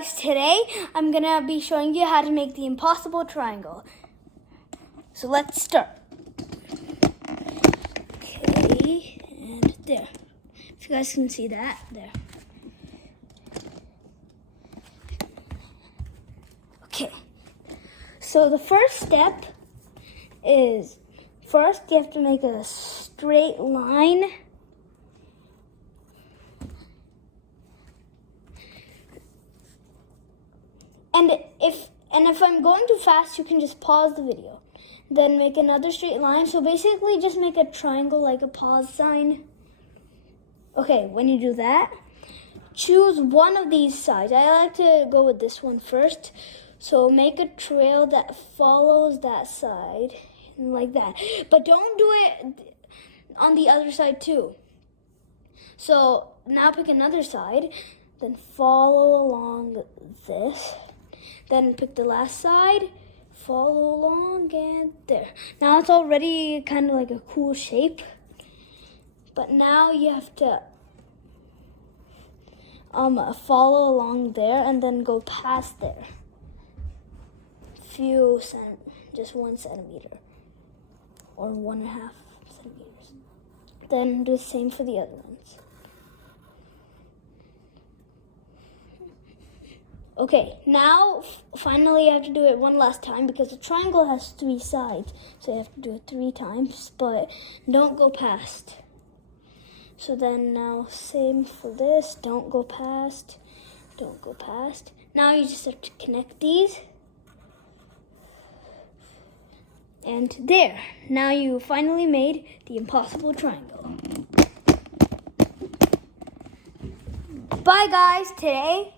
guys, today I'm gonna be showing you how to make the impossible triangle. So let's start. Okay, and there. If you guys can see that, there. Okay, so the first step is, first you have to make a straight line. And if I'm going too fast, you can just pause the video. Then make another straight line. So basically just make a triangle like a pause sign. Okay, when you do that, choose one of these sides. I like to go with this one first. So make a trail that follows that side, like that. But don't do it on the other side too. So now pick another side, then follow along this. Then pick the last side, follow along, and there. Now it's already kind of like a cool shape. But now you have to follow along there and then go past there. Just 1 centimeter or 1.5 centimeters. Then do the same for the other ones. Okay, now finally you have to do it one last time because the triangle has 3 sides. So you have to do it 3 times, but don't go past. So then now same for this, don't go past. Now you just have to connect these. And there, now you finally made the impossible triangle. Bye guys, today